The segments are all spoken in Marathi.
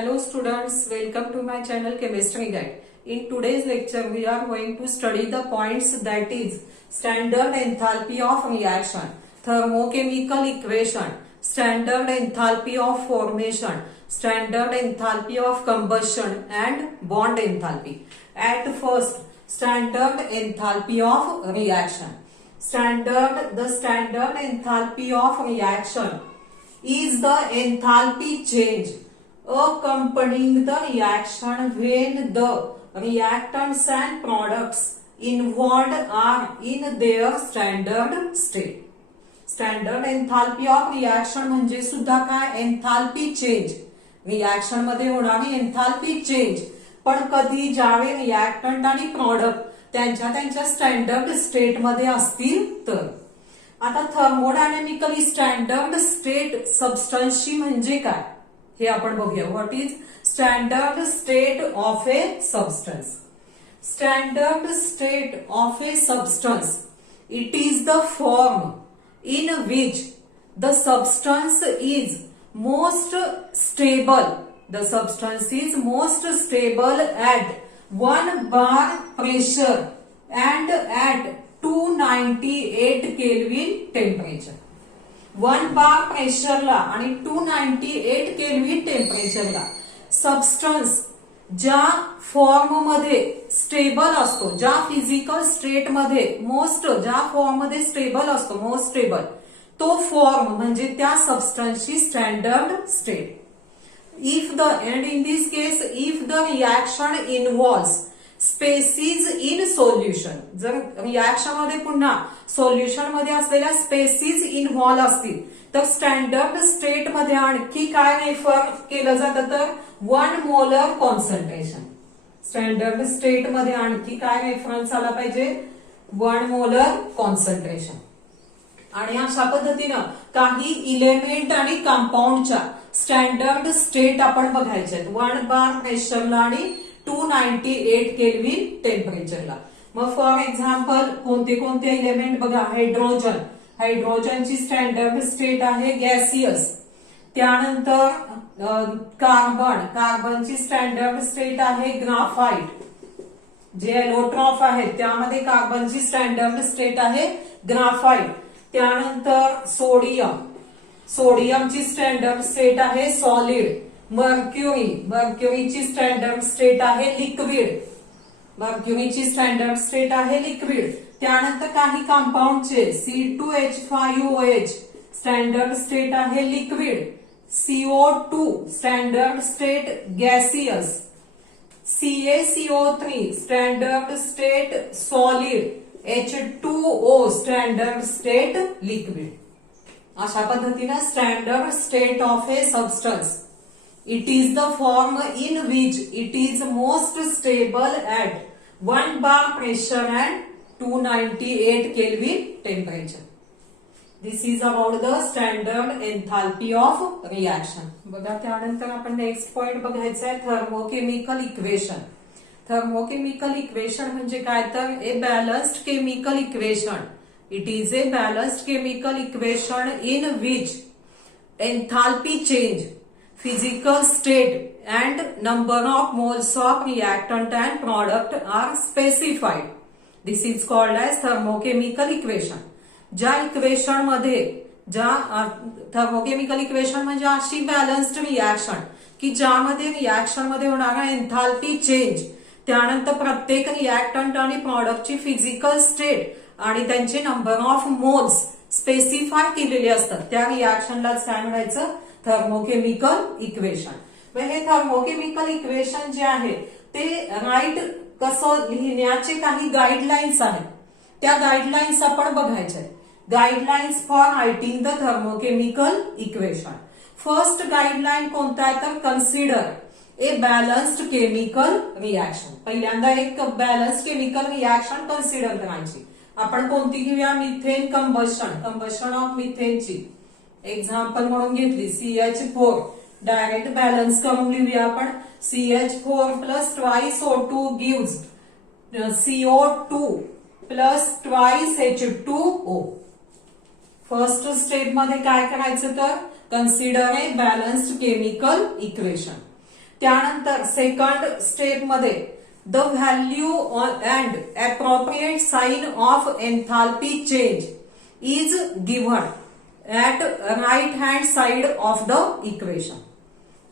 Hello students, welcome to my channel Chemistry Guide. In today's lecture, we are going to study the points that is standard enthalpy of reaction, thermochemical equation, standard enthalpy of formation, standard enthalpy of combustion and bond enthalpy. At first, standard enthalpy of reaction. The standard enthalpy of reaction is the enthalpy change accompanying the reaction when the reactants and products involved are in their standard state. Standard enthalpy of reaction म्हणजे सुद्धा काय एन्थाल्पी चेंज, रिॲक्शन मध्ये होणारी एन्थाल्पी चेंज, पण कधी ज्यावेळी रिॲक्टंट आणि प्रॉडक्ट त्यांच्या स्टँडर्ड स्टेट मध्ये असतील तर. आता थर्मोडायनॅमिकली स्टँडर्ड स्टेट सबस्टन्सची म्हणजे काय हे आपण बघूया. What is standard state of A substance. Standard state of A substance, it is the form in which the substance is most stable. The substance is most stable at 1 bar pressure and at 298 Kelvin temperature. 1 bar pressure ला आणि 298 Kelvin temperature ला सबस्टन्स ज्या फॉर्म मध्ये स्टेबल असतो, ज्या फिजिकल स्टेट मध्ये ज्या फॉर्म मध्ये स्टेबल असतो, मोस्ट स्टेबल, तो फॉर्म म्हणजे त्या सबस्टन्सची standard state. If the end in this case if the reaction involves species in solution, जर रिॲक्शन मध्ये पुन्हा सोल्युशन मध्ये असलेल्या स्पेसिस इन्व्हॉल्व असतील तर स्टँडर्ड स्टेट मध्ये आणखी काय रेफर केलं जातं तर 1 मोलर कॉन्सन्ट्रेशन. स्टँडर्ड स्टेट मध्ये आणखी काय रेफरन्स आला पाहिजे 1 मोलर कॉन्सन्ट्रेशन. आणि अशा पद्धतीनं काही इलेमेंट आणि कंपाऊंडच्या स्टँडर्ड स्टेट आपण बघायचे 1 बार प्रेशरला आणि 298 केल्विन टेम्परेचरला. मग फॉर एक्झाम्पल कोणते कोणते इलेमेंट बघा. हायड्रोजनची स्टँडर्ड स्टेट आहे गॅसियस. त्यानंतर कार्बनची स्टँडर्ड स्टेट आहे ग्राफाइट. जे एलोट्रॉफ आहेत त्यामध्ये कार्बनची स्टँडर्ड स्टेट आहे ग्राफाइट. त्यानंतर सोडियमची स्टँडर्ड स्टेट आहे सॉलिड. मर्क्युरीची स्टँडर्ड स्टेट आहे लिक्विड. त्यानंतर काही कंपाऊंडचे C2H5OH स्टँडर्ड स्टेट आहे liquid. CO2 standard state gaseous. CaCO3 standard state solid. H2O standard state liquid. अशा पद्धतीने standard state of A substance, it is the form in which it is most stable at 1 bar pressure and 298 Kelvin temperature. This is about the standard enthalpy of reaction. बघा त्यानंतर आपण नेक्स्ट पॉइंट बघायचा आहे थर्मोकेमिकल इक्वेशन. थर्मोकेमिकल इक्वेशन म्हणजे काय तर a balanced chemical equation. It is a balanced chemical equation in which enthalpy change, physical state and number of moles of reactant and product are specified. This is called as thermochemical equation. ज्या इक्वेशन मध्ये थर्मोकेमिकल इक्वेशन म्हणजे अशी बॅलन्स्ड रिॲक्शन की ज्यामध्ये रिॲक्शन मध्ये होणारा एन्थाल्पी चेंज, त्यानंतर प्रत्येक रिॲक्टंट आणि प्रॉडक्टची फिजिकल स्टेट आणि त्यांचे नंबर ऑफ मोल्स स्पेसिफाय केलेले असतात. त्या रिॲक्शनलाच काय म्हणायचं थर्मोकेमिकल इक्वेशन. हे थर्मोकेमिकल इक्वेशन जे आहे ते राईट कसं लिहिण्याचे काही गाईडलाईन्स आहेत. त्या गाईडलाईन्स आपण बघायच्या. Guidelines for writing the thermochemical equation. First guideline कोणता आहे तर consider a balanced chemical reaction. पहिल्यांदा एक बॅलन्स्ड केमिकल रिॲक्शन कन्सिडर करायची. आपण कोणती घेऊया मिथेन कंबशन ऑफ मिथेनची एक्झाम्पल म्हणून घेतली CH4. डायरेक्ट बॅलन्स करून लिहूया आपण. CH4 plus twice O2 gives CO2 plus twice H2O. First step मध्ये काय करायचं तर consider a balanced chemical equation. त्यानंतर सेकंड स्टेप मध्ये the value and appropriate sign of enthalpy change is given at right hand side of the equation.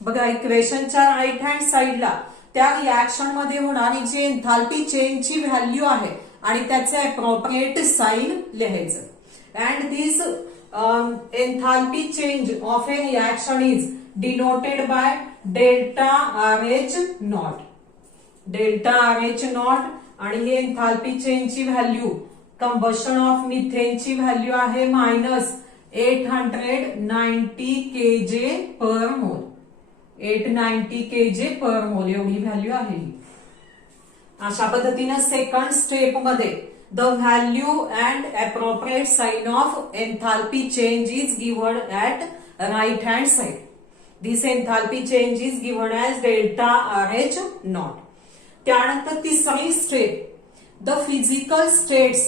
बघा, इक्वेशनच्या राईट हँड साइडला त्या रिॲक्शन मध्ये होणारी जी एन्थाल्पी चेंजची व्हॅल्यू आहे आणि त्याचे अप्रोप्रिएट साइन लिहायचं. And this enthalpy change of a reaction is denoted by delta RH naught. Delta RH naught आणि ही एन्थाल्पी चेंजची व्हॅल्यू कंबशन ऑफ मिथेनची व्हॅल्यू आहे -890 kJ पर मोल. 890 kJ पर मोल एवढी व्हॅल्यू आहे. अशा पद्धतीने सेकंड स्टेप मध्ये the value and appropriate sign of enthalpy change is given at right hand side. This enthalpy change is given as delta RH naught. त्यानंतर तिसरी step the physical states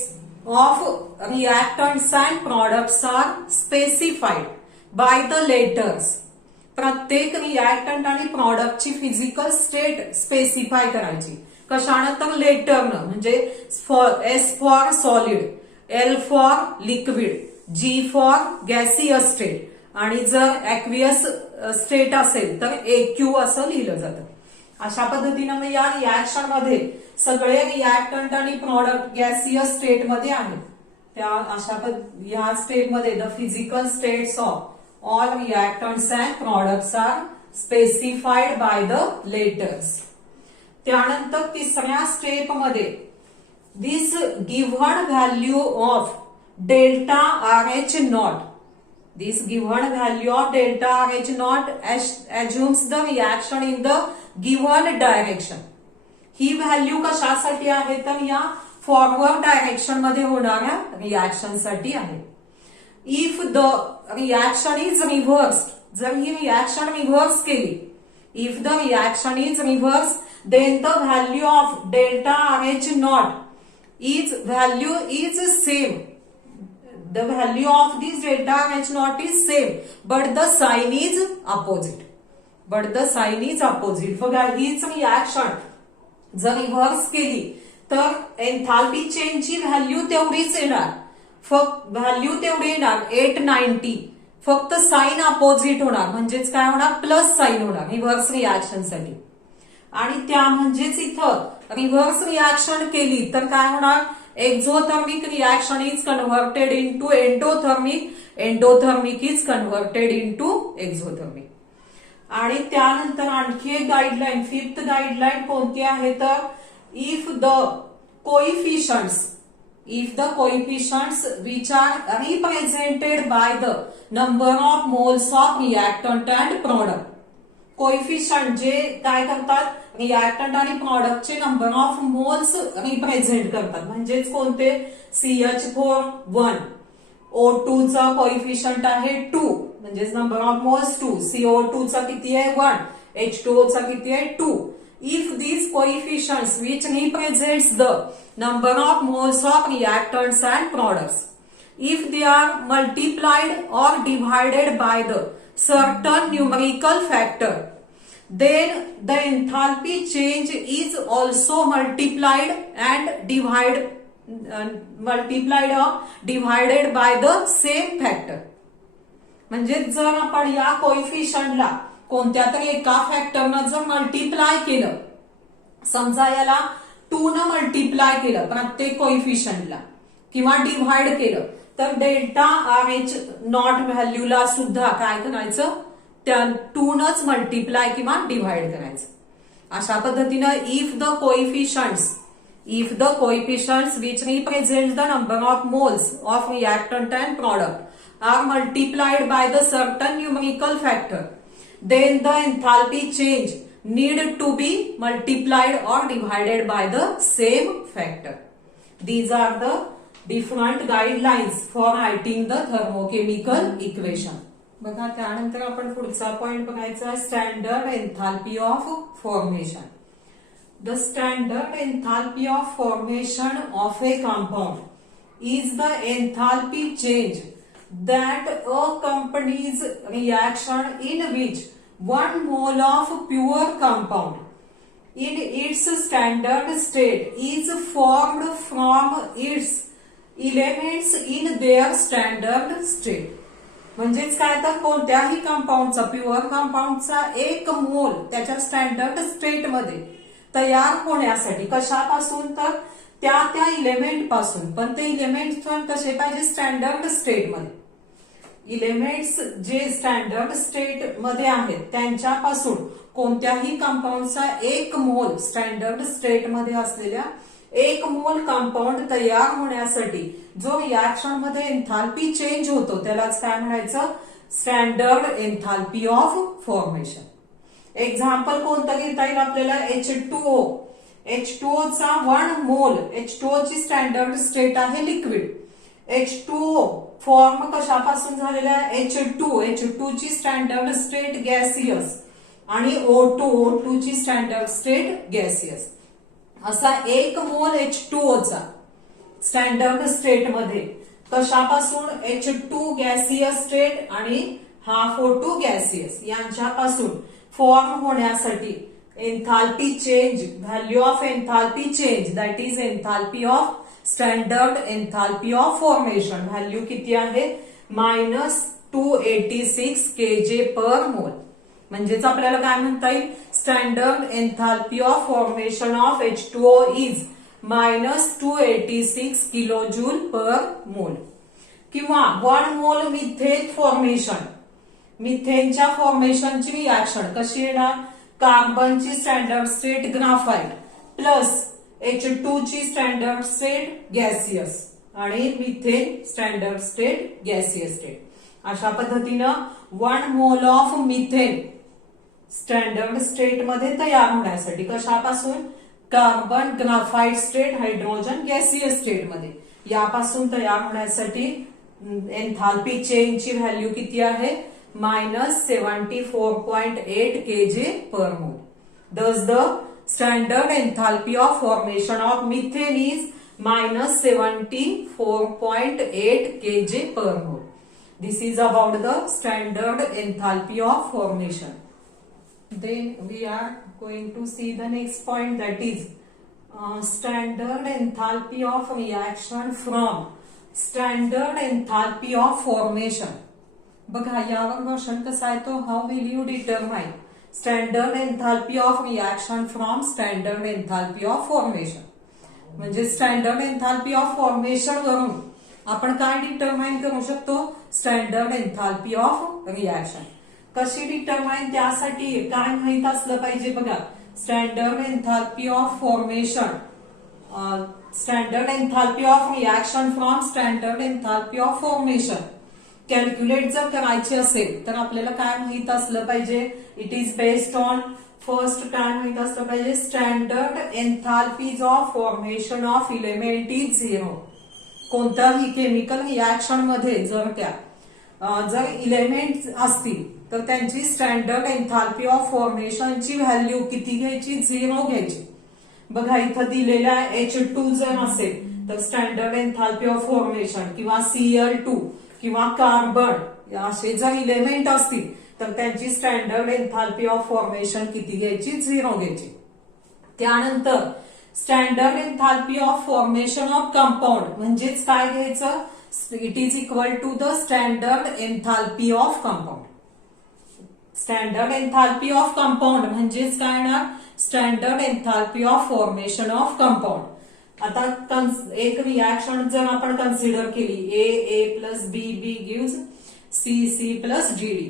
of reactants and products are specified by the letters. प्रत्येक रिएक्टंट आणि प्रॉडक्टची फिजिकल स्टेट स्पेसिफाय करायची. कशानं? तर लेटरनं. म्हणजे S for solid, L for liquid, G for gaseous state आणि जर ऍक्वियस स्टेट असेल तर AQ असं लिहिलं जातं. अशा पद्धतीनं मग या रिॲक्शन मध्ये सगळे रिॲक्टंट आणि प्रॉडक्ट गॅसियस स्टेट मध्ये आहेत. या स्टेप मध्ये the physical states of all reactants and products are specified by the letters. त्यानंतर तिसऱ्या स्टेप मध्ये this given value of delta RH naught. This given value of delta RH naught assumes the reaction in the given direction. He value कशासाठी आहे? तर या फॉरवर्ड डायरेक्शन मध्ये होणाऱ्या रिॲक्शन साठी आहे. इफ द रिॲक्शन इज रिव्हर्स्ड, जर ही रिॲक्शन रिव्हर्स केली, if the reaction is reverse then the value of delta RH naught value is same. The value of this delta RH naught is same, but the sign is opposite. बघा, हीच रिॲक्शन जर रिव्हर्स केली तर एन्थाल्पी चेंजची व्हॅल्यू तेवढीच येणार. फक्त व्हॅल्यू तेवढी येणार 890. फक्त साइन अपोजिट होणार. म्हणजेच काय होणार? प्लस साइन होणार रिव्हर्स रिॲक्शन साठी. आणि त्या म्हणजेच इथं रिव्हर्स रिॲक्शन केली तर काय होणार? Exothermic reaction is converted into endothermic, endothermic is converted into exothermic. आणि त्यानंतर आणखी एक गाईडलाईन, फिफ्थ गाईडलाईन कोणती आहे? तर if the coefficients which are represented by the number of moles of reactant and product. Coefficient जे काय करतात? रिॲक्टंट आणि प्रॉडक्टचे नंबर ऑफ मोल्स रिप्रेझेंट करतात. म्हणजेच कोणते? CH4 1, O2 चा कोइफिशियंट आहे 2, म्हणजेच नंबर ऑफ मोल्स 2. CO2 चा किती आहे? 1. H2O चा किती आहे? 2. If these coefficients which represents the number of moles of reactants and products, if they are multiplied or divided by the certain numerical factor, then the enthalpy change is also multiplied or divided by the same factor. म्हणजे जर आपण या कोइफिशियंटला कोणत्या तरी एका फॅक्टरनं जर मल्टिप्लाय केलं, समजा याला 2 न मल्टिप्लाय केलं प्रत्येक कोइफिशियंटला किंवा डिव्हाइड केलं, तर डेल्टा RH नॉट व्हॅल्यूला सुद्धा काय करायचं? त्या 2 नच मल्टिप्लाय किंवा डिव्हाइड करायचं. अशा पद्धतीनं if the coefficients which represent the number of moles of reactant and product are multiplied by the certain numerical factor, then the enthalpy change need to be multiplied or divided by the same factor. These are the different guidelines for writing the thermochemical equation. बघा, त्यानंतर आपण पुढचा पॉइंट बघायचा, standard enthalpy of formation. The standard enthalpy of formation of a compound is the enthalpy change that accompanies reaction in which 1 mole of pure compound in its standard state is formed from its elements in their standard state. म्हणजेच काय तर कोणत्याही कंपाऊंडचा प्युअर कंपाऊंडचा 1 मोल त्याच्या स्टँडर्ड स्टेट मध्ये तयार होण्यासाठी कशापासून तर त्या इलेमेंट पासून, पण ते इलेमेंट्स पण कसे पाहिजे स्टँडर्ड स्टेट मध्ये. इलेमेंट्स जे स्टँडर्ड स्टेट मध्ये आहेत त्यांच्यापासून कोणत्याही कंपाऊंडचा 1 मोल स्टँडर्ड स्टेट मध्ये असलेल्या 1 मोल कंपाऊंड तयार होण्यासाठी जो रिएक्शन मध्ये एन्थाल्पी चेंज होतो त्यालाच काय म्हणायचं standard enthalpy of formation. Example कोणतं घेता येईल आपल्याला H2O. H2O चा 1 मोल H2O ची स्टँडर्ड स्टेट आहे लिक्विड. H2O फॉर्म कशापासून झालेला आहे H2 ची स्टँडर्ड स्टेट गॅसियस आणि O2 ची स्टँडर्ड स्टेट गॅसियस. असा 1 मोल H2O चा स्टँडर्ड स्टेट मध्ये कशापासून H2 गॅसियस स्टेट आणि हाफ O2 गॅसियस यांच्यापासून फॉर्म होण्यासाठी enthalpy change, value of enthalpy change that is enthalpy of standard enthalpy of formation value किती आहे -286 kJ पर मोल. म्हणजेच आपल्याला काय म्हणता येईल standard enthalpy of formation of H2O is -286 kilojoule per mole. किंवा 1 मोल मिथेन फॉर्मेशन, मिथेनच्या फॉर्मेशनची रिएक्शन कशी येणार कार्बनची standard state graphite plus H2 ची स्टँडर्ड स्टेट गॅसियस आणि methane standard state gaseous state. अशा पद्धतीनं 1 mole of methane standard state मध्ये तयार होण्यासाठी कशापासून carbon graphite state hydrogen gaseous state मध्ये यापासून तयार होण्यासाठी एन्थाल्पी चेंजची व्हॅल्यू किती आहे -74.8 kJ per mole. Thus the standard enthalpy of formation of methane is -74.8 kJ per mole. This is about the standard enthalpy of formation. Then we are going to see the next point that is standard enthalpy of reaction from standard enthalpy of formation. बघा यावर क्वेश्चन कसा आहे तो how will you determine standard enthalpy of reaction from standard enthalpy of formation. म्हणजे स्टँडर्ड एन्थाल्पी ऑफ फॉर्मेशन वरून आपण काय डिटरमाइन करू शकतो स्टँडर्ड एन्थाल्पी ऑफ रिएक्शन. कशी डिटरमाइन त्यासाठी काय माहित असलं पाहिजे बघा standard enthalpy of formation, standard enthalpy of reaction from standard enthalpy of formation calculate जर करायची असेल तर आपल्याला काय माहित असलं पाहिजे it is based on first काय माहित असलं पाहिजे standard enthalpies of formation of element is 0. कोणत्याही केमिकल रिएक्शन मध्ये जर इलेमेंट असतील तर त्यांची स्टँडर्ड एन्थाल्पी ऑफ फॉर्मेशनची व्हॅल्यू किती घ्यायची 0 घ्यायची. बघा इथं दिलेला H2 जर असेल तर स्टँडर्ड एन्थाल्पी ऑफ फॉर्मेशन किंवा Cl2 किंवा कार्बन असे जर इलेमेंट असतील तर त्यांची स्टँडर्ड एन्थाल्पी ऑफ फॉर्मेशन किती घ्यायची 0 घ्यायची. त्यानंतर standard enthalpy of formation of compound म्हणजेच काय घ्यायचं it is equal to the standard enthalpy of compound. Standard enthalpy of compound म्हणजेच काय येणार standard enthalpy of formation of compound. आता एक रिएक्शन जर आपण कन्सिडर केली A plus B gives C plus DD.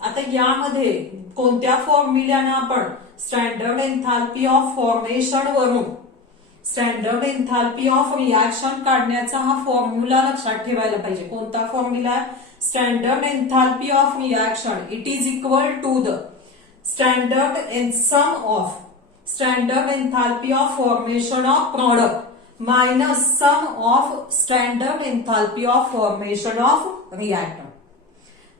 आता यामध्ये कोणत्या फॉर्म्युल्याने आपण स्टँडर्ड एन्थाल्पी ऑफ फॉर्मेशन वरून स्टँडर्ड एन्थाल्पी ऑफ रिएक्शन काढण्याचा हा फॉर्म्युला लक्षात ठेवायला पाहिजे. कोणता formula standard enthalpy of reaction it is equal to the standard sum of standard enthalpy of formation of product minus sum of standard enthalpy of formation of reactor.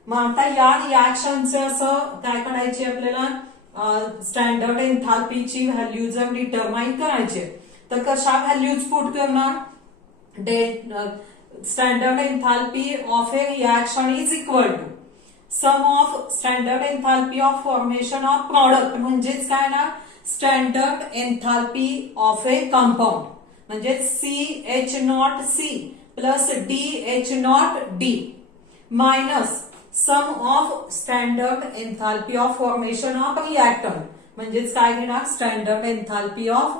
मग आता या रिएक्शनचं असं काय करायचे आपल्याला स्टँडर्ड एन्थाल्पीची व्हॅल्यू जर डिटरमाइन करायचे तर कशा व्हॅल्यूज पुट करणार standard enthalpy of a reaction is equal to sum of standard enthalpy of formation of product म्हणजेच काय ना standard enthalpy of A compound म्हणजे CH0C plus DH0D minus sum of standard enthalpy of formation of reactant म्हणजेच काय घेणार standard enthalpy of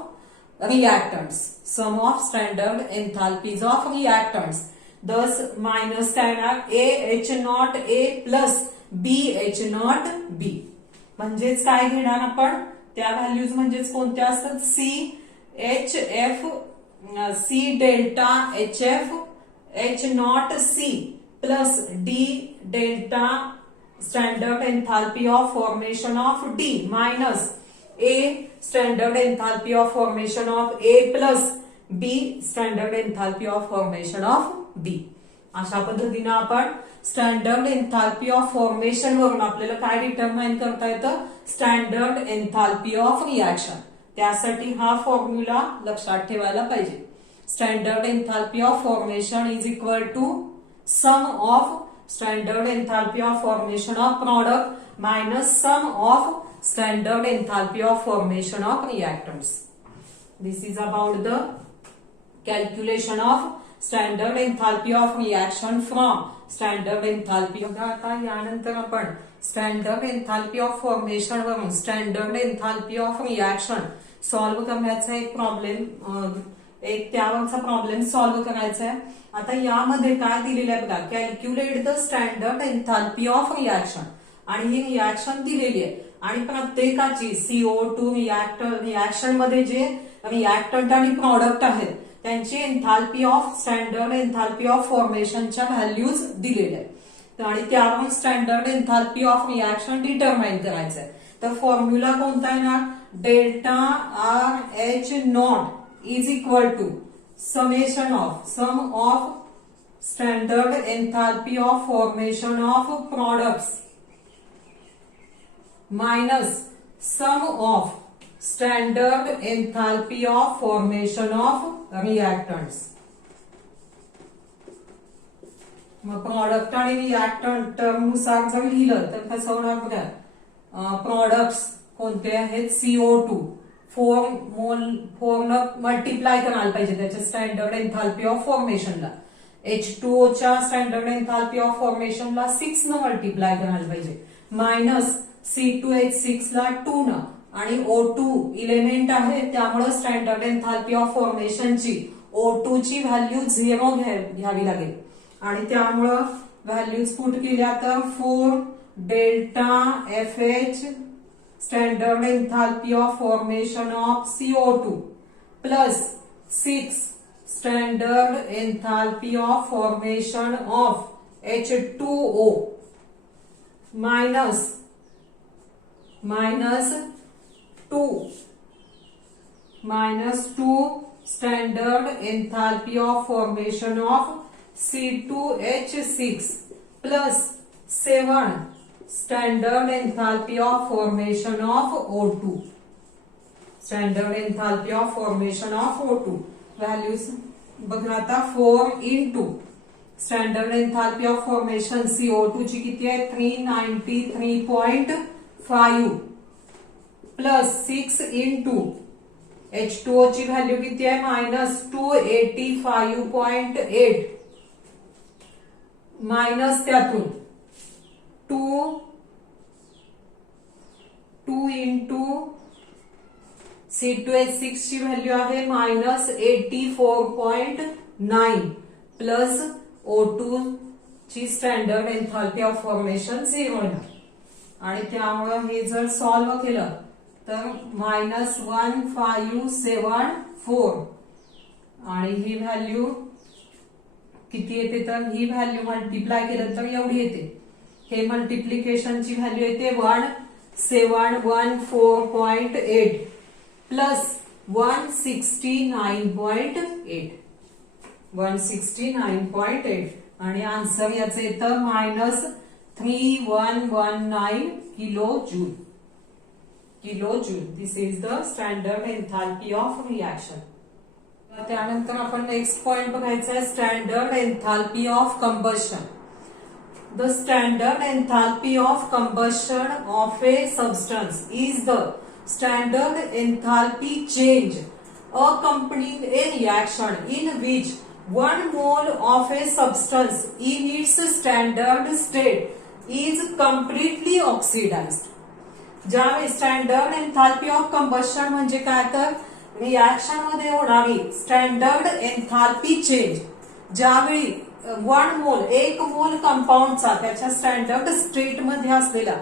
reactants sum of standard enthalpies of reactants दस मायनस काय येणार AH0A प्लस BH0B म्हणजेच काय घेणार आपण त्या व्हॅल्यूज म्हणजेच कोणत्या असतात CHF C delta HF H0C plus D delta standard enthalpy of formation of D minus A standard enthalpy of formation of A plus B standard enthalpy of formation of B अशा पद्धतीने आपण स्टँडर्ड एन्थाल्पी ऑफ फॉर्मेशन वरून आपल्याला काय डिटरमाइन करता येतं स्टँडर्ड एन्थाल्पी ऑफ रिएक्शन त्यासाठी हा फॉर्म्युला लक्षात ठेवायला पाहिजे standard enthalpy of formation is equal to sum of standard enthalpy of formation of product minus sum of standard enthalpy of formation of reactants this is about the calculation of standard enthalpy of reaction from standard enthalpy आता यानंतर आपण स्टँडर्ड एन्थाल्पी ऑफ फॉर्मेशन वरून standard enthalpy of reaction solve करण्याचा एक प्रॉब्लेम एक त्यावरचा प्रॉब्लेम सॉल्व्ह करायचा आहे आता यामध्ये काय दिलेलं आहे बघा calculate the standard enthalpy of reaction आणि ही रिएक्शन दिलेली आहे आणि प्रत्येकाची CO2 रिएक्शन मध्ये जे रिएक्टंट आणि प्रॉडक्ट आहेत त्यांची enthalpy of standard enthalpy of फॉर्मेशनच्या व्हॅल्यूज दिलेल्या आहेत आणि त्यावरून standard enthalpy of reaction determine करायचं आहे तर फॉर्म्युला कोणता येणार delta RH0 is equal to summation of sum of standard enthalpy of formation of products minus sum of standard enthalpy of formation of reactants मग प्रॉडक्ट आणि रिएक्टंट टर्मनुसार जर लिहिलं तर कसं होणार बघा प्रॉडक्ट्स कोणते आहेत CO2 4 न मल्टिप्लाय करायला पाहिजे त्याच्या स्टँडर्ड एन्थाल्पी ऑफ फॉर्मेशनला H2O च्या स्टँडर्ड एन्थाल्पी ऑफ फॉर्मेशनला 6 न मल्टिप्लाय करायला पाहिजे मायनस C2H6 ला 2 न आणि O2 इलेमेंट आहे त्यामुळे स्टँडर्ड एन्थाल्पी ऑफ फॉर्मेशनची O2 ची व्हॅल्यू 0 घ्यावी लागेल आणि त्यामुळं व्हॅल्यूज पुट केल्या तर 4 delta FH standard enthalpy of formation of CO2 plus 6 standard enthalpy of formation of H2O minus 2 standard enthalpy of formation of C2H6 plus 7 standard enthalpy of formation of O2 standard enthalpy of formation of O2 values बघा आता 4 into standard enthalpy of formation CO2 ची किती आहे 393.5 प्लस 6 इंटू H2O ची व्हॅल्यू किती आहे मायनस 285.8 मायनस त्यातून 2 इंटू C2H6 ची व्हॅल्यू आहे मायनस 84.9 प्लस O2 ची स्टँडर्ड एन्थाल्पी ऑफ फॉर्मेशन 0 आणि त्यामुळे हे जर सॉल्व्ह केलं तर मायनस 1574 आणि ही व्हॅल्यू किती येते तर ही व्हॅल्यू मल्टिप्लाय केलं तर एवढी येते हे मल्टिप्लिकेशनची व्हॅल्यू येते 1714.8 प्लस 169.8 आणि आन्सर याचं येतं minus 3119 kilo joule this is the standard enthalpy of reaction त्यानंतर आपण नेक्स्ट पॉइंट बघायचा आहे standard enthalpy of combustion The standard enthalpy of combustion of a substance is the standard enthalpy change accompanying a reaction in which 1 mole of a substance in its standard state is completely oxidized. ज्यावेळी स्टँडर्ड एन्थाल्पी ऑफ कंबशन म्हणजे काय तर रिएक्शन मध्ये होणारी स्टँडर्ड एन्थाल्पी चेंज, ज्यावेळी 1 मोल 1 मोल कंपाऊंडचा त्याच्या स्टँडर्ड स्टेट मध्ये असलेला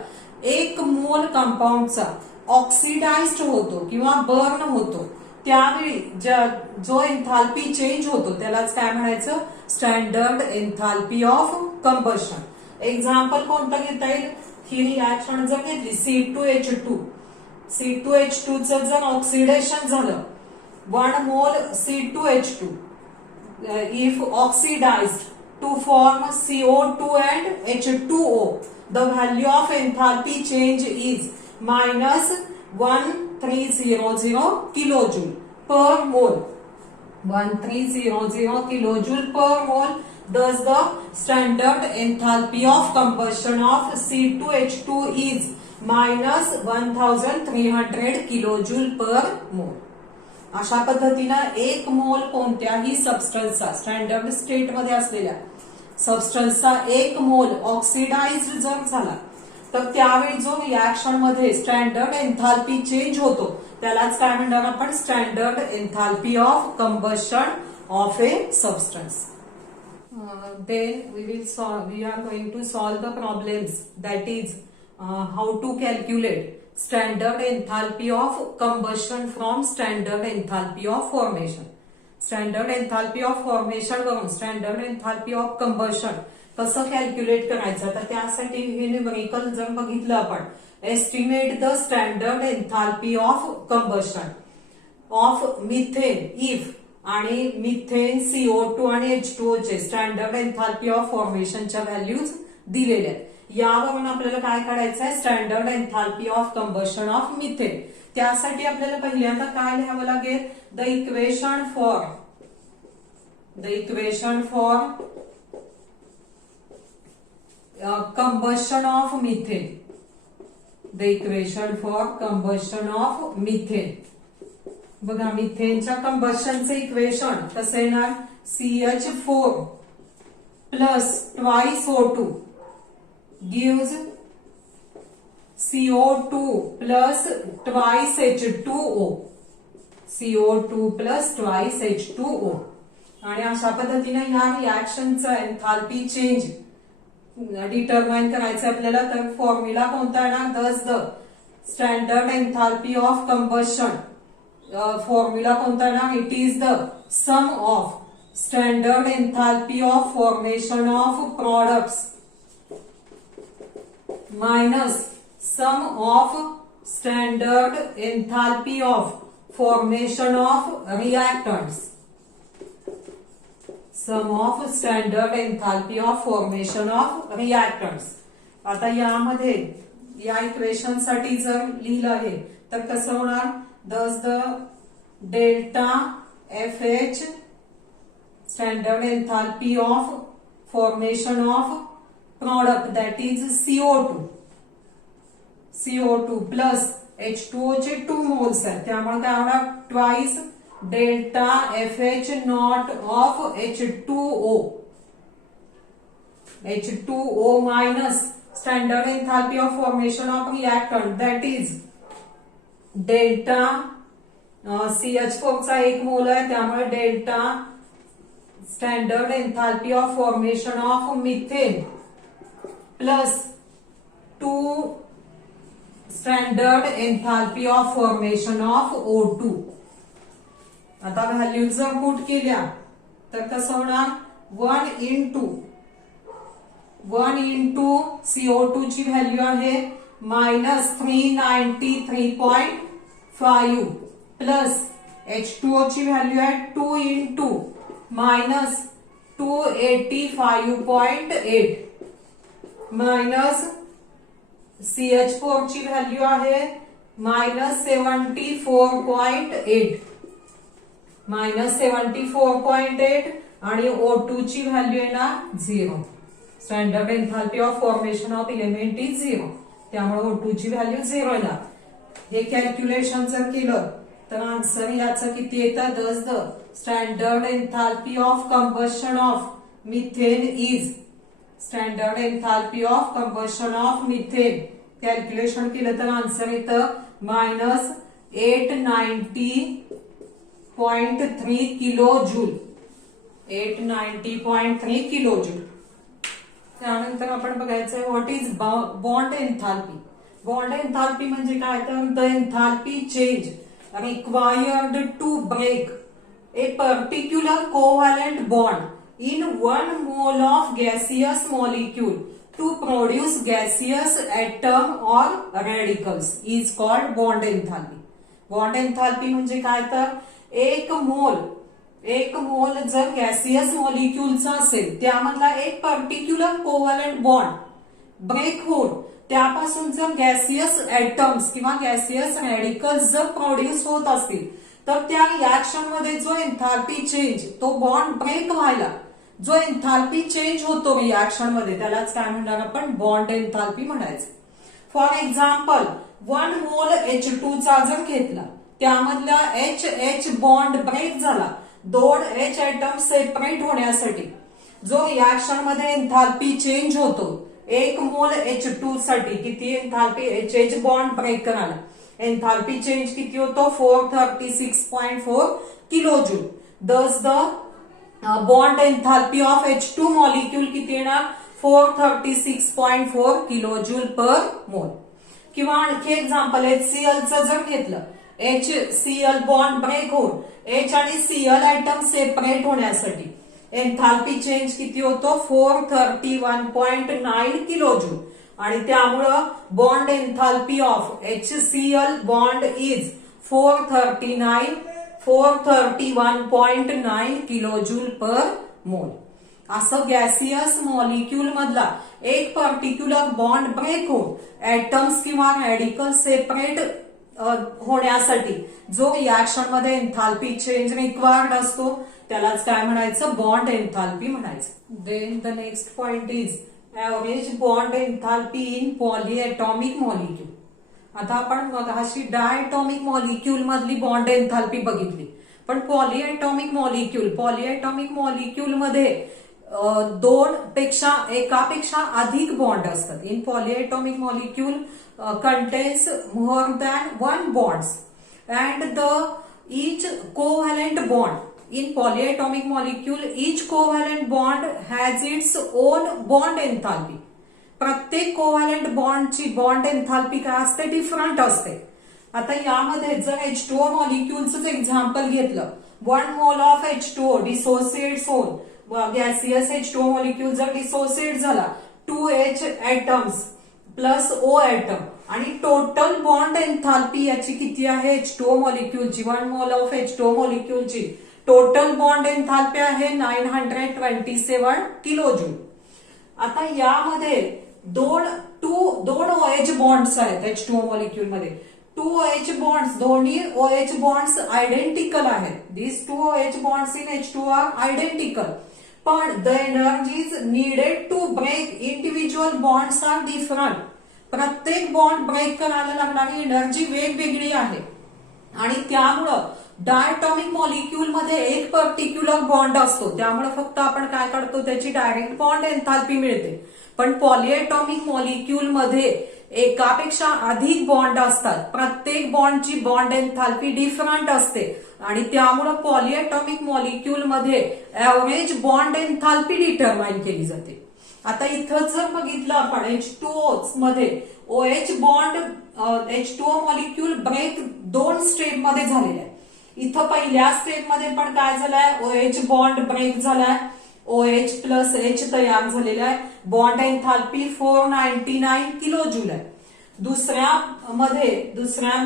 1 मोल कंपाऊंडचा ऑक्सिडाइज्ड होतो किंवा बर्न होतो, त्यावेळी जो एन्थाल्पी चेंज होतो त्यालाच काय म्हणायचं, standard enthalpy of combustion. Example कोणतं घेता येईल, ही रिएक्शन जर घेतली C2H2, C2H2 चं जर ऑक्सिडेशन झालं 1 मोल C2H2 if oxidized to form CO2 and H2O, the value of enthalpy change is minus 1300 kilojoule per mole. 1300 kilojoule per mole. Thus, the standard enthalpy of combustion of C2H2 is minus 1300 kilojoule per mole. अशा पद्धतीनं 1 मोल कोणत्याही सबस्टन्सचा स्टँडर्ड स्टेट मध्ये असलेल्या सबस्टन्सचा 1 मोल ऑक्सिडाइज्ड जर झाला तर त्यावेळी जो रिएक्शन मध्ये स्टँडर्ड एन्थाल्पी चेंज होतो त्यालाच काय म्हणणार आपण, standard enthalpy of combustion of A substance. Then we are going to solve the problems, that is how to calculate standard enthalpy of combustion from standard enthalpy of formation. Standard enthalpy of formation वरून standard enthalpy of combustion कसं कॅल्क्युलेट करायचं, तर त्यासाठी हे न्यूमेरिकल जर बघितलं आपण, estimate the standard enthalpy of combustion of methane if आणि मिथेन CO2 आणि H2O चे स्टँडर्ड एन्थाल्पी ऑफ फॉर्मेशनच्या व्हॅल्यूज दिलेल्या आहेत. यावरून आपल्याला काय काढायचं आहे, standard enthalpy of combustion of methane. त्यासाठी आपल्याला पहिल्यांदा काय लिहावं लागेल, the equation for combustion of methane. The equation for combustion of methane. बघा मिथेनच्या कंबशनचे इक्वेशन कसं येणार, CH4 plus twice O2 gives CO2 plus twice H2O. CO2 plus twice H2O. आणि अशा पद्धतीने ह्या रिएक्शनचा एन्थाल्पी चेंज डिटरमाइन करायचं आपल्याला, तर फॉर्म्युला कोणता येणार, thus the standard enthalpy of combustion. Formula कोणता येणार, it is the sum of standard enthalpy of formation of products minus sum of standard enthalpy of formation of reactants. Sum of standard enthalpy of formation of reactants. आता यामध्ये या इक्वेशन साठी जर लिहिलं आहे तर कसं होणार, thus the delta FH standard enthalpy of formation of product, that is CO2 plus H2O चे 2 मोल्स आहेत, त्यामुळे काय होणार, twice delta FH not of H2O minus standard enthalpy of formation of reactant, that is delta CH4 चा 1 मोल आहे त्यामुळे delta standard enthalpy of formation of methane plus 2 standard enthalpy of formation of O2. आता व्हॅल्यू जर पुट केल्या तर कसं होणार, 1 इंटू CO2 ची व्हॅल्यू आहे मायनस 393.5 प्लस H2O ची व्हॅल्यू आहे 2 इंटू मायनस 285.8 मायनस CH4 ची व्हॅल्यू आहे मायनस 74.8 आणि O2 ची व्हॅल्यू आहे ना 0. Standard enthalpy of formation of element is 0. त्यामुळे O2 ची व्हॅल्यू 0 येणार. हे कॅल्क्युलेशन जर केलं तर आन्सर याचं किती येतं? दस the standard enthalpy of combustion of methane is, standard enthalpy of combustion of methane calculation केलं तर आन्सर येतं -890.3 किलो जूल, 890.3 किलो जूल. त्यानंतर आपण बघायचंय what is bond enthalpy. Bond enthalpy म्हणजे काय? तर the enthalpy change required to break a particular covalent bond in 1 mole of gaseous molecule to produce gaseous atom or radicals is called bond enthalpy. Bond enthalpy म्हणजे काय? तर एक मोल जर गॅसियस मॉलिक्यूलचा असेल त्यामधला एक पर्टिक्युलर कोव्हॅलेंट बॉन्ड ब्रेक होऊन त्यापासून जर गॅसियस एटम्स किंवा गॅसियस रॅडिकल्स जर प्रोड्यूस होत असतील तर त्या रिएक्शन मध्ये जो एन्थाल्पी चेंज, तो बॉन्ड ब्रेक व्हायला जो एन्थाल्पी चेंज होतो रिएक्शन मध्ये त्यालाच काय म्हणणार आपण? बॉन्ड एन्थाल्पी म्हणायचं. फॉर एक्झाम्पल 1 मोल H2 चा जर घेतला त्यामधला H बॉन्ड ब्रेक झाला, 2 H एटम सेपरेट होण्यासाठी जो रिएक्शन मध्ये एन्थाल्पी चेंज होतो, 1 मोल H2 साठी किती एन्थाल्पी? H बॉन्ड ब्रेक करायला एन्थाल्पी चेंज किती होतो? 436.4 किलो जूल. दस the bond enthalpy of H2 molecule किती येणार? 436.4 किलो जूल पर मोल. किंवा आणखी एक्झाम्पल HCl चं जर घेतलं, HCl बॉन्ड ब्रेक होऊन H आणि Cl आयटम सेपरेट होण्यासाठी एन्थाल्पी चेंज किती होतो? 431.9 किलो जूल. आणि त्यामुळं bond enthalpy of HCl bond is 431.9 kilo joule पर मोल. असं गॅसियस मॉलिक्यूल मधला एक पर्टिक्युलर बॉन्ड ब्रेक होऊन एटम्स किंवा रॅडिकल सेपरेट होण्यासाठी जो रिएक्शन मध्ये एन्थाल्पी चेंज रिक्वायर्ड असतो त्यालाच काय म्हणायचं? बॉन्ड एन्थाल्पी म्हणायचं. Then the next point is average bond enthalpy in polyatomic molecule. आता आपण मगाशी डायटॉमिक मॉलिक्यूल मधली बॉन्ड एन्थाल्पी बघितली, पण पॉलीएटॉमिक मॉलिक्यूल मध्ये एकापेक्षा अधिक बॉन्ड असतात. In polyatomic molecule contains more than 1 bonds and each covalent bond in polyatomic molecule, each covalent bond has its own bond enthalpy. प्रत्येक कोव्हॅलेंट बॉन्डची बॉन्ड एन्थाल्पी काय असते? डिफरंट असते. आता यामध्ये जर H2O मॉलिक्यूलचं एक्झाम्पल घेतलं, 1 मोल ऑफ H2O डिसोसिएट्स होऊन गॅसियस H2O मॉलिक्यूल जर डिसोसिएट झाला 2H atoms plus O atom आणि टोटल बॉन्ड एन्थाल्पी याची किती आहे? H2O मॉलिक्यूलची 1 मोल ऑफ H2O मॉलिक्यूलची टोटल बॉन्ड एन्थाल्पी आहे 927 किलो जूल. आता यामध्ये दोन OH बॉन्ड्स आहेत H2O मॉलिक्यूल मध्ये. 2 OH बॉन्ड्स, दोन्ही OH बॉन्ड्स आयडेंटिकल आहेत. This 2 OH bonds in H2O are identical, पण the energies needed to break individual bonds are different. प्रत्येक बॉन्ड ब्रेक करायला लागणारी एनर्जी वेगवेगळी आहे आणि त्यामुळं डायटॉमिक मॉलिक्यूल मध्ये एक पर्टिक्युलर बॉन्ड असतो, त्यामुळे फक्त आपण काय करतो? त्याची डायरेक्ट बॉन्ड एन्थाल्पी मिळते. पण पॉलीएटॉमिक मॉलिक्यूल मध्ये एकापेक्षा अधिक बॉन्ड असतात, प्रत्येक बॉन्डची बॉन्ड एन्थाल्पी डिफरंट असते आणि त्यामुळे पॉलीएटॉमिक मॉलिक्यूल मध्ये ऍव्हरेज बॉन्ड एन्थाल्पी डिटरमाइन केली जाते. आता इथं जर बघितलं आपण H2O मध्ये OH bond H2O molecule break 2 step मध्ये झालेला आहे. इथं पहिल्या स्टेप मध्ये पण काय झालंय? OH बॉन्ड ब्रेक झालाय, OH प्लस H तयार झालेला आहे. बॉन्ड एन्थाल्पी 499 किलो जूल आहे. दुसऱ्या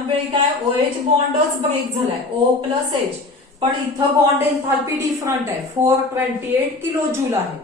वेळी काय? OH बॉन्डच ब्रेक झालाय, O प्लस H, पण इथं बॉन्ड एन्थाल्पी डिफरंट आहे, 428 किलो जूल आहे.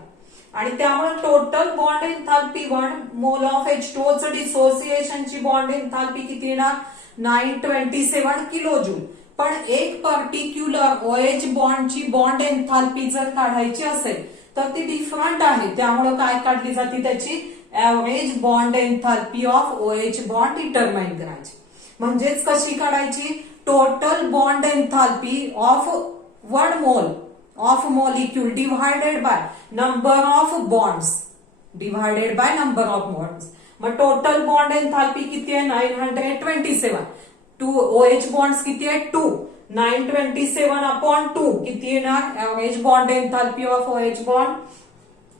आणि त्यामुळे total bond enthalpy 1 mole of H2O चं डिसोसिएशनची बॉन्ड एन्थाल्पी किती येणार? 927 किलो जूल. पण एक पर्टिक्युलर OH बॉन्डची बॉन्ड एन्थाल्पी जर काढायची असेल तर ती डिफरंट आहे, त्यामुळे काय काढली जाते त्याची average bond enthalpy of OH bond determine करायची. म्हणजेच कशी काढायची, total bond enthalpy of 1 mole of molecule divided by number of bonds divided by number of bonds. मग टोटल बॉन्ड एन्थाल्पी किती आहे 927. टू OH बॉन्ड्स किती आहे 2. 927 अपॉन 2 किती येणार, average bond enthalpy of OH bond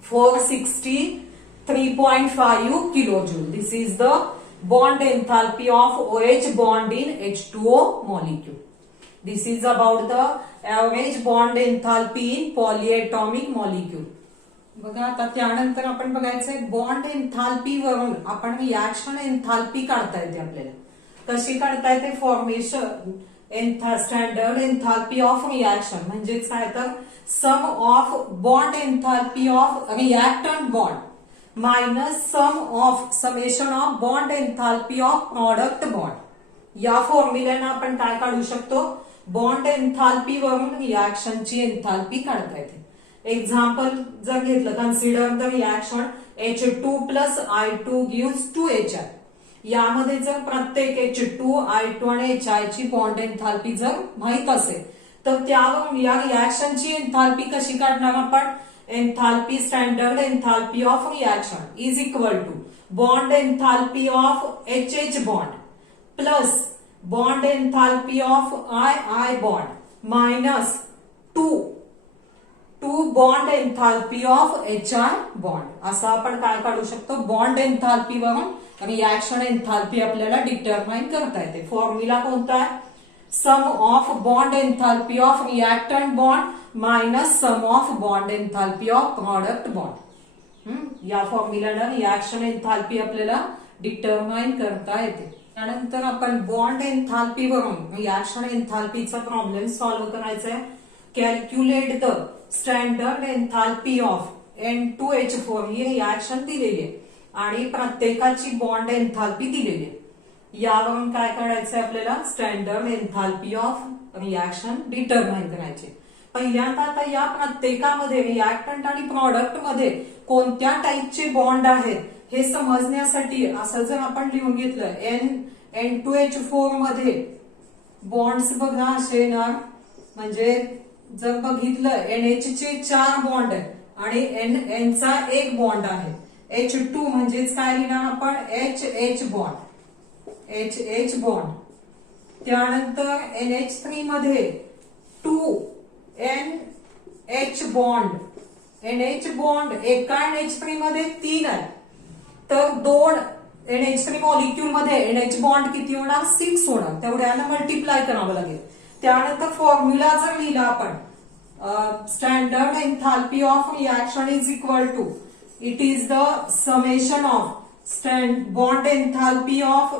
463.5 kilojule. This is the bond enthalpy of OH bond in H2O molecule. This is about the average bond enthalpy in polyatomic molecule. बघा आता त्यानंतर आपण बघायचंय बॉन्ड एन्थाल्पी वरून आपण रिएक्शन एन्थाल्पी काढता येते आपल्याला. कशी काढता येते, formation standard enthalpy of reaction म्हणजेच काय तर sum of bond enthalpy of reactant bond minus summation of bond enthalpy of product bond. या फॉर्म्युल्यानं आपण काय काढू शकतो, बॉन्ड एन्थाल्पी वरून रिएक्शनची एन्थाल्पी काढता येते. एक्झाम्पल जर घेतलं, consider the reaction H2 plus I2 gives 2HR. यामध्ये जर प्रत्येक H2, I2 आणि HI ची बॉन्ड एन्थाल्पी जर माहित असेल तर त्यावरून या रिएक्शनची एन्थाल्पी कशी काढणार आपण, enthalpy standard enthalpy of reaction is equal to bond enthalpy of HH bond plus bond enthalpy of I bond minus 2 bond enthalpy of HI bond. असं आपण काय काढू शकतो, बॉन्ड एन्थाल्पी वरून रिएक्शन एन्थाल्पी आपल्याला डिटरमाइन करता येते. फॉर्म्युला कोणता आहे, sum of bond enthalpy of reactant bond minus sum of bond enthalpy of product bond. या फॉर्म्युल्यानं रिएक्शन एन्थाल्पी आपल्याला डिटरमाइन करता येते. त्यानंतर आपण बॉन्ड एन्थाल्पी वरून रिएक्शन एन्थाल्पीचा प्रॉब्लेम सॉल्व्ह करायचा आहे. Calculate the standard enthalpy of N2H4 he reaction दिलेली आहे आणि प्रत्येकाची बॉन्ड एन्थाल्पी दिलेली आहे. यावरून काय करायचंय आपल्याला, standard enthalpy of reaction determine करायचे. पहिल्यांदा आता या प्रत्येकामध्ये रिएक्टंट आणि प्रॉडक्ट मध्ये कोणत्या टाईपचे बॉन्ड आहेत हे समजण्यासाठी असं जर आपण लिहून घेतलं, N2H4 मध्ये बॉन्ड्स बघा असे येणार. म्हणजे जर बघितलं NH चे 4 बॉन्ड आहेत आणि N चा 1 बॉन्ड आहे. H2 म्हणजेच काय लिहिणार आपण, HH बॉन्ड त्यानंतर NH3 मध्ये 2NH बॉन्ड NH बॉन्ड एका NH3 मध्ये 3 आहे, तर 2 NH3 मॉलिक्यूल मध्ये NH बॉन्ड किती होणार, 6 होणार. तेवढ्याला मल्टिप्लाय करावं लागेल. त्यानंतर फॉर्म्युला जर लिहिला आपण, standard enthalpy of reaction is equal to, it is the summation of bond enthalpy of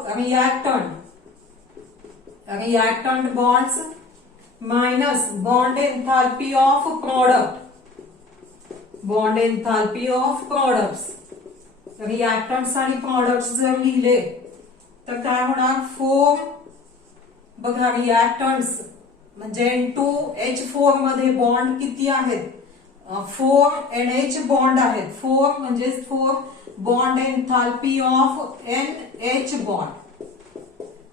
reactant bonds minus bond enthalpy of products. Reactants आणि प्रॉडक्ट्स जर लिहिले तर काय होणार, 4 बघा रिएक्टंट्स म्हणजे N2H4 मध्ये बॉन्ड किती आहेत, 4 NH बॉन्ड आहेत. 4 म्हणजे 4 bond enthalpy of NH bond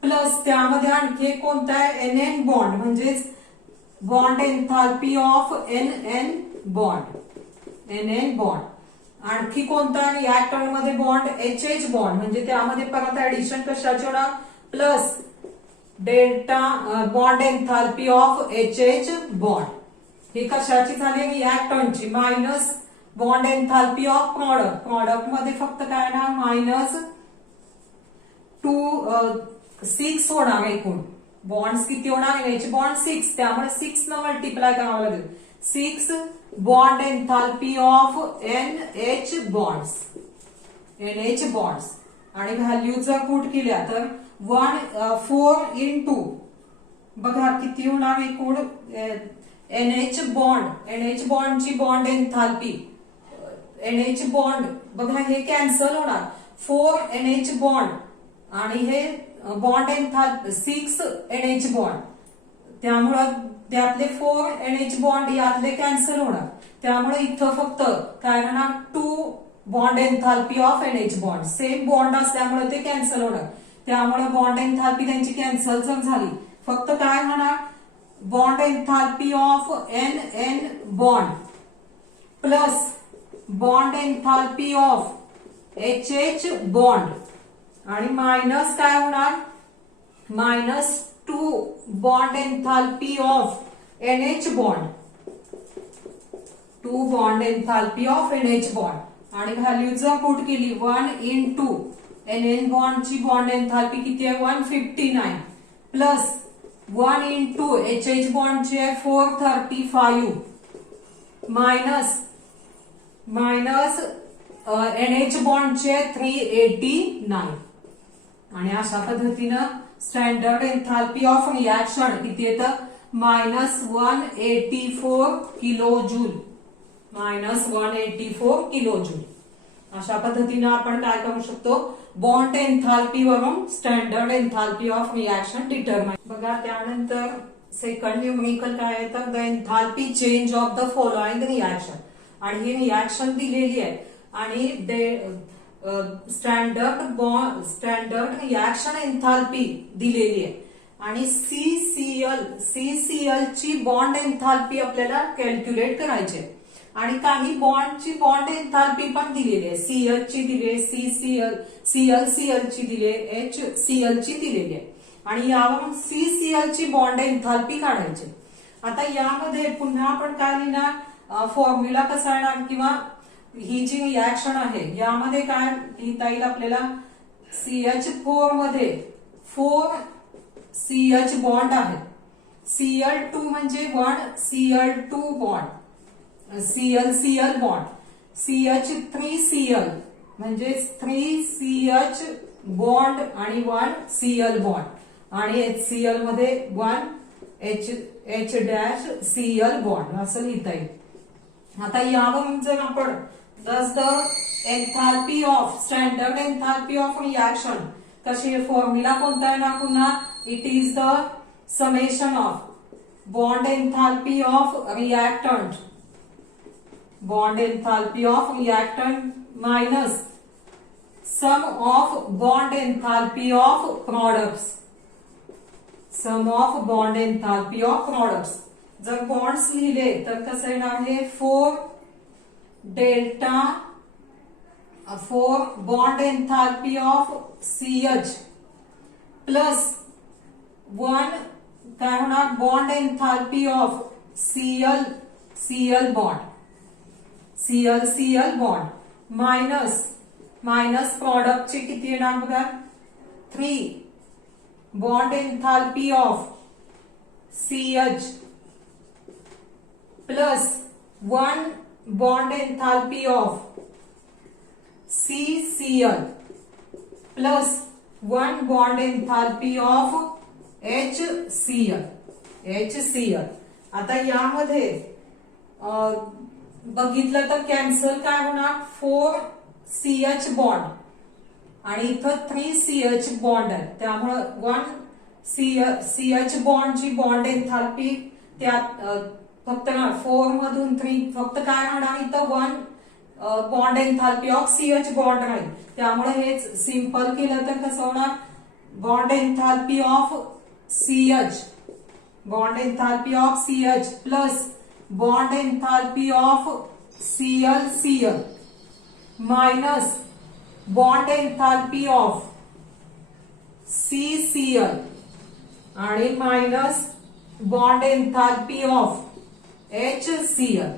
plus त्यामध्ये आणखी कोणता आहे, NN बॉन्ड म्हणजेच bond enthalpy of NN bond. आणखी कोणता रिएक्टंट मध्ये बॉन्ड HH बॉन्ड म्हणजे त्यामध्ये परत ऍडिशन कशाची होणार, plus delta bond enthalpy of HH bond. ही कशाची झाली, रिएक्टंटची. Minus bond enthalpy of product मध्ये फक्त काय ना मायनस 6 होणार. एकूण बॉन्ड्स किती होणार, NH बॉन्ड 6, त्यामुळे 6 न मल्टिप्लाय करावं लागेल. 6 bond enthalpy of NH bonds आणि व्हॅल्यू जर पुट केल्या तर 4 into बघा किती होणार एकूण NH बॉन्डची बॉन्ड एन्थाल्पी, NH बॉन्ड बघा हे कॅन्सल होणार. 4 NH बॉन्ड आणि हे बॉन्ड एन्थाल्पी 6 NH बॉन्ड, त्यामुळं त्यातले 4 NH बॉन्ड यातले कॅन्सल होणार, त्यामुळे इथं फक्त काय राहणार 2 bond enthalpy of NH bond, same bond असल्यामुळे ते कॅन्सल होणार, त्यामुळे बॉन्ड एन्थाल्पी त्यांची कॅन्सल जर झाली, फक्त काय राहणार bond enthalpy of NN bond plus bond enthalpy of HH bond आणि मायनस काय होणार -2 bond enthalpy of NH bond, 2 bond enthalpy of NH bond आणि व्हॅल्यू जर पुट केली 1 into NN बॉन्डची बॉन्ड एन्थाल्पी किती आहे 159 प्लस 1 into HH बॉन्डची आहे 435 मायनस NH बॉन्डचे 389 आणि अशा पद्धतीनं स्टँडर्ड एन्थाल्पी ऑफ रिएक्शन किती येतं -184 किलोजूल, -184 किलोजूल. अशा पद्धतीनं आपण काय करू शकतो बॉन्ड एन्थाल्पी वरून standard enthalpy of reaction determine. बघा त्यानंतर सेकंड न्यूमेरिकल काय आहे तर the enthalpy change of the following reaction, आणि ही रिएक्शन दिलेली आहे आणि स्टँडर्ड रिएक्शन एन्थाल्पी दिलेली आहे आणि CCl ची बॉन्ड एन्थाल्पी आपल्याला कॅल्क्युलेट करायची आहे आणि काही बॉन्डची बॉन्ड एन्थाल्पी पण दिलेली आहे, Cl ची दिली, Cl ची दिली, HCl ची दिलेली आहे आणि यावरून CCl ची बॉन्ड एन्थाल्पी काढायची. आता यामध्ये पुन्हा आपण काय लिहिणार फॉर्म्युला कसा येणार किंवा ही जी रिएक्शन आहे यामध्ये काय लिहिता येईल आपल्याला CH4 मध्ये 4 CH बॉन्ड आहेत, Cl2 म्हणजे 1 Cl2 bond, Cl bond, CH3Cl म्हणजे 3 CH बॉन्ड आणि 1 Cl बॉन्ड आणि HCl मध्ये 1 H-Cl बॉन्ड असं लिहिता येईल. आता यावरून जर आपण thus the enthalpy of standard enthalpy of reaction कशी फॉर्म्युला कोणता आहे ना पुन्हा it is the summation of bond enthalpy of reactant, bond enthalpy of reactant minus sum of bond enthalpy of products, sum of bond enthalpy of products. जर बॉन्ड्स लिहिले तर कसं येणार आहे 4 delta 4 bond enthalpy of CH plus 1 काय होणार bond enthalpy of Cl bond, Cl bond minus प्रॉडक्टचे किती येणार बघा 3 bond enthalpy of CH plus 1 bond enthalpy of CCl plus 1 bond enthalpy of HCl. आता यामध्ये बघितलं तर कॅन्सल काय होणार 4 CH बॉन्ड आणि इथं 3 CH बॉन्ड आहे, त्यामुळं 1 CH बॉन्डची बॉन्ड एन्थाल्पी त्यात फक्त 4 मधून 3 फक्त काय राहणार इथं 1 bond enthalpy of CH bond राहील, त्यामुळे हेच सिंपल केलं तर कसं होणार bond enthalpy of CH, bond enthalpy of CH plus bond enthalpy of Cl minus bond enthalpy of CCl आणि minus bond enthalpy of HCl,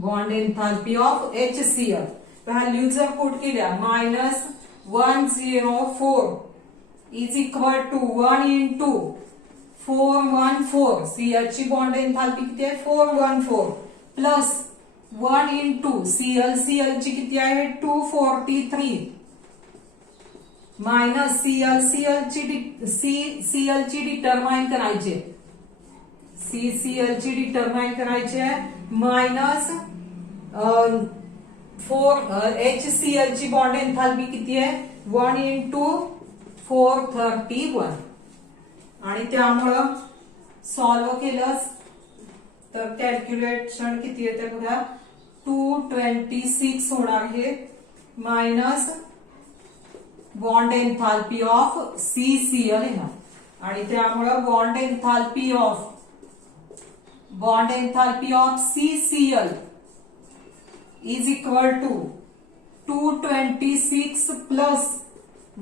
bond enthalpy of HCl. Value जर पुट केल्या -104 is equal to 1 into 414 CH ची बॉन्ड एन्थाल्पी किती आहे 414 प्लस 1 into Cl ची किती आहे 243 मायनस Cl ची डिटरमाइन करायची, CCl ची डिटरमाइन करायची आहे मायनस 4 HCl ची बॉन्ड एन्थाल्पी किती आहे 1 into 431 आणि त्यामुळं सॉल्व्ह केलं तर कॅल्क्युलेशन किती येते बघा, 226 होणार हे, minus bond enthalpy of CCl येणार. आणि त्यामुळं bond enthalpy of CCl is equal to 226 plus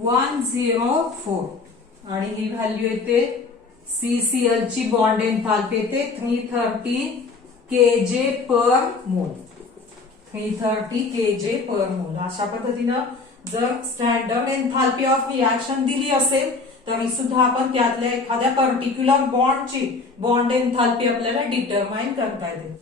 104. आणि ही व्हॅल्यू येते CCl ची बॉन्ड एन्थाल्पी येते 330 kJ पर मोल. 330 kJ पर मोल. अशा पद्धतीनं जर स्टँडर्ड एन्थाल्पी ऑफ रिॲक्शन दिली असेल तरी सुद्धा आपण त्यातल्या एखाद्या पर्टिक्युलर बॉन्डची बॉन्ड एन्थाल्पी आपल्याला डिटरमाइन करता येते.